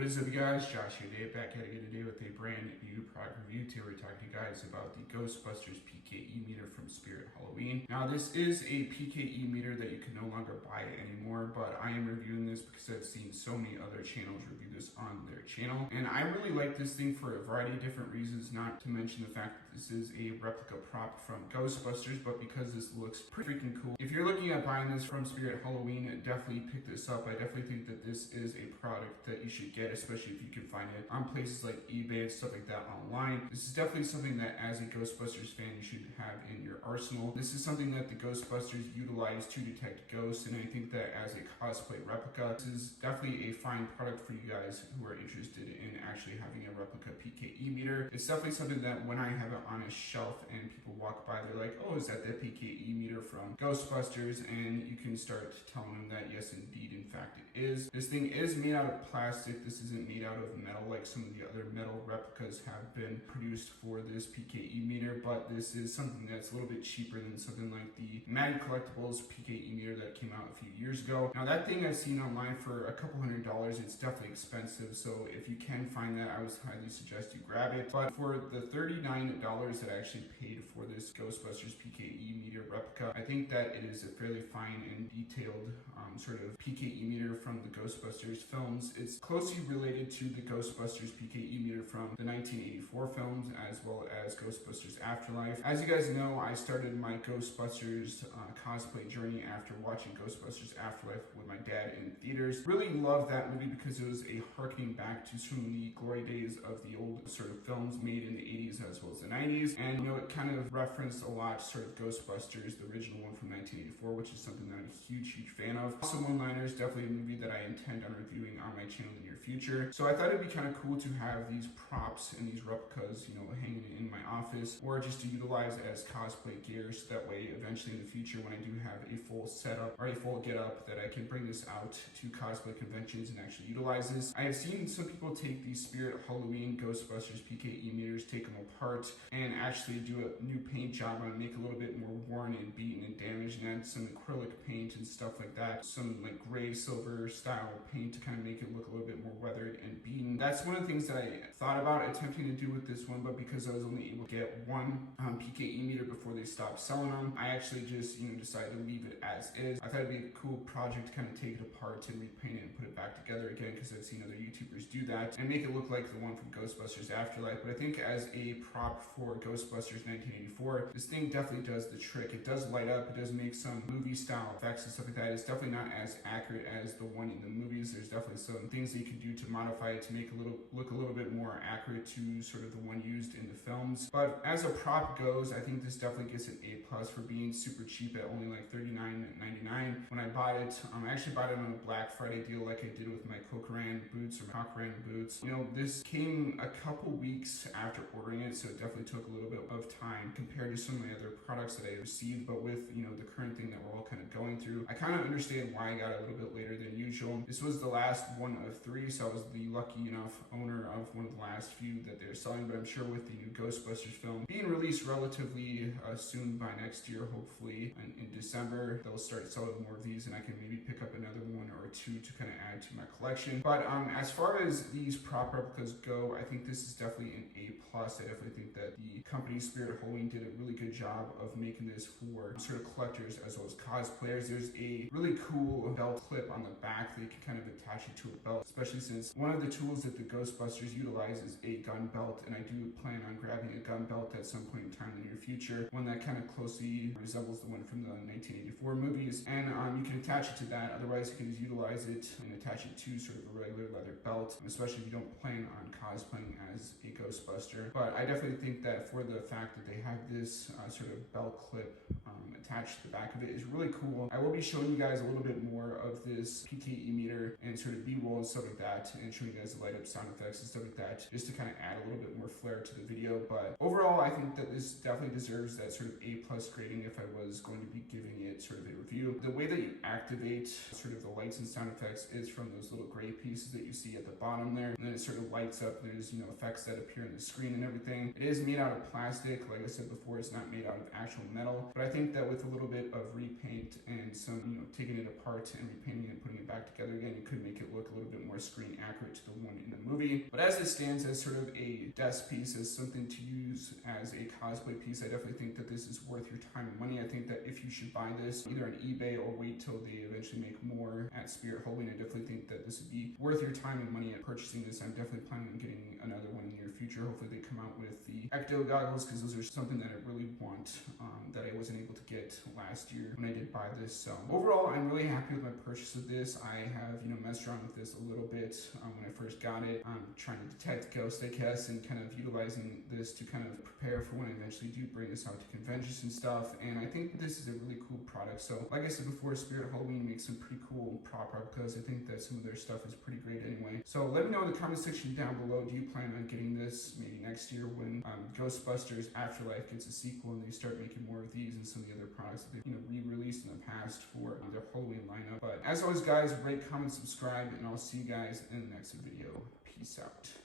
What is up, you guys? Josh here today, back at it again today with a brand new product review. Today we're talking to you guys about the Ghostbusters PKE meter from Spirit Halloween. Now this is a PKE meter that you can no longer buy anymore, but I am reviewing this because I've seen so many other channels review this on their channel. And I really like this thing for a variety of different reasons, not to mention the fact that this is a replica prop from Ghostbusters, but because this looks pretty freaking cool. If you're looking at buying this from Spirit Halloween, definitely pick this up. I definitely think that this is a product that you should get, especially if you can find it on places like eBay and stuff like that online. This is definitely something that as a Ghostbusters fan you should have in your arsenal. This is something that the Ghostbusters utilize to detect ghosts, and I think that as a cosplay replica, this is definitely a fine product for you guys who are interested in actually having a replica PKE meter. It's definitely something that when I have it on a shelf and people walk by, they're like, oh, is that the PKE meter from Ghostbusters? And you can start telling them that yes, indeed, in fact it is. This thing is made out of plastic. This isn't made out of metal like some of the other metal replicas have been produced for this PKE meter, but this is something that's a little bit cheaper than something like the Maddie Collectibles PKE meter that came out a few years ago. Now that thing I've seen online for a couple $100. It's definitely expensive, so if you can find that, I would highly suggest you grab it. But for the $39 that I actually paid for this Ghostbusters PKE meter replica, I think that it is a fairly fine and detailed sort of PKE meter from the Ghostbusters films. It's closely related to the Ghostbusters PKE meter from the 1984 films, as well as Ghostbusters Afterlife. As you guys know, I started my Ghostbusters cosplay journey after watching Ghostbusters Afterlife with my dad in theaters. Really loved that movie because it was a harkening back to some of the glory days of the old sort of films made in the 80s as well as the 90s. And you know, it kind of referenced a lot sort of Ghostbusters, the original one from 1984, which is something that I'm a huge fan of. Also, One-Liners, definitely a movie that I intend on reviewing on my channel in the near future. So I thought it'd be kind of cool to have these props and these replicas, you know, hanging in my office, or just to utilize as cosplay gear, so that way eventually in the future when I do have a full setup or a full get up, that I can bring this out to cosplay conventions and actually utilize this. I have seen some people take these Spirit Halloween Ghostbusters PKE meters, take them apart, and actually do a new paint job on it, make it a little bit more worn and beaten and damaged, and add some acrylic paint and stuff like that, some like gray silver style paint to kind of make it look a little bit more weathered and beaten. That's one of the things that I thought about attempting to do with this one, but because I was only able to get one PKE meter before they stopped selling them, I actually just, you know, decided to leave it as is. I thought it'd be a cool project to kind of take it apart and repaint it and put it back together again, because I've seen other YouTubers do that and make it look like the one from Ghostbusters Afterlife. But I think as a prop for Ghostbusters 1984, this thing definitely does the trick. It does light up, it does make some movie style effects and stuff like that. It's definitely not as accurate as the one in the movies. There's definitely some things that you can do to modify it to make it look a little bit more accurate to sort of the one used in the films. But as a prop goes, I think this definitely gets an A+ for being super cheap at only like $39.99 when I bought it. I actually bought it on a Black Friday deal like I did with my Cochran boots or my Cochran boots. You know, this came a couple weeks after ordering it, so it definitely took a little bit of time compared to some of my other products that I received. But with, you know, the current thing that we're all kind of going through, I kind of understand why I got it a little bit later than usual. This was the last one of 3, so I was the lucky enough owner of one of the last few that they're selling. But I'm sure with the new Ghostbusters film being released relatively soon, by next year, hopefully in December, they'll start selling more of these, and I can maybe pick up another one or two to kind of add to my collection. But as far as these prop replicas go, I think this is definitely an A+. I definitely think that the company Spirit Halloween did a really good job of making this for sort of collectors as well as cosplayers. There's a really cool belt clip on the back that you can kind of attach it to a belt, especially since one of the tools that the Ghostbusters utilize is a gun belt, and I do plan on grabbing a gun belt at some point in time in the near future, one that kind of closely resembles the one from the 1984 movies. And you can attach it to that. Otherwise, you can just utilize it and attach it to sort of a regular leather belt, especially if you don't plan on cosplaying as a Ghostbuster. But I definitely think that for the fact that they have this sort of belt clip attached to the back of it is really cool. I will be showing you guys a little bit more of this PKE meter and sort of B-roll and stuff like that, and showing you guys the light up sound effects and stuff like that, just to kind of add a little bit more flair to the video. But overall, I think that this definitely deserves that sort of A+ grading if I was going to be giving it sort of a review. The way that you activate sort of the lights and sound effects is from those little gray pieces that you see at the bottom there, and then it sort of lights up. There's, you know, effects that appear on the screen and everything. It is made out of plastic, like I said before. It's not made out of actual metal, but I think that with a little bit of repaint and some, you know, taking it apart and repainting it and putting it back together again, you could make it look a little bit more screen accurate to the one in the movie. But as it stands as sort of a desk piece, as something to use as a cosplay piece, I definitely think that this is worth your time and money. I think that if you should buy this either on eBay or wait till they eventually make more at Spirit Halloween, I definitely think that this would be worth your time and money at purchasing this. I'm definitely planning on getting another one in the near future. Hopefully they come out with the Ecto goggles, because those are something that I really want, that I wasn't able to get last year when I did buy this. So overall, I'm really happy with my purchase of this. I have, messed around with this a little bit when I first got it. I'm trying to detect ghosts, I guess, and kind of utilizing this to kind of prepare for when I eventually do bring this out to conventions and stuff. And I think this is a really cool product. So like I said before, Spirit Halloween makes some pretty cool prop replicas. I think that some of their stuff is pretty great anyway. So let me know in the comment section down below, do you plan on getting this maybe next year when Ghostbusters Afterlife gets a sequel and they start making more of these and some of the other products that they've re-released in the past for their Halloween lineup. But as always, guys, rate, comment, subscribe, and I'll see you guys in the next video. Peace out.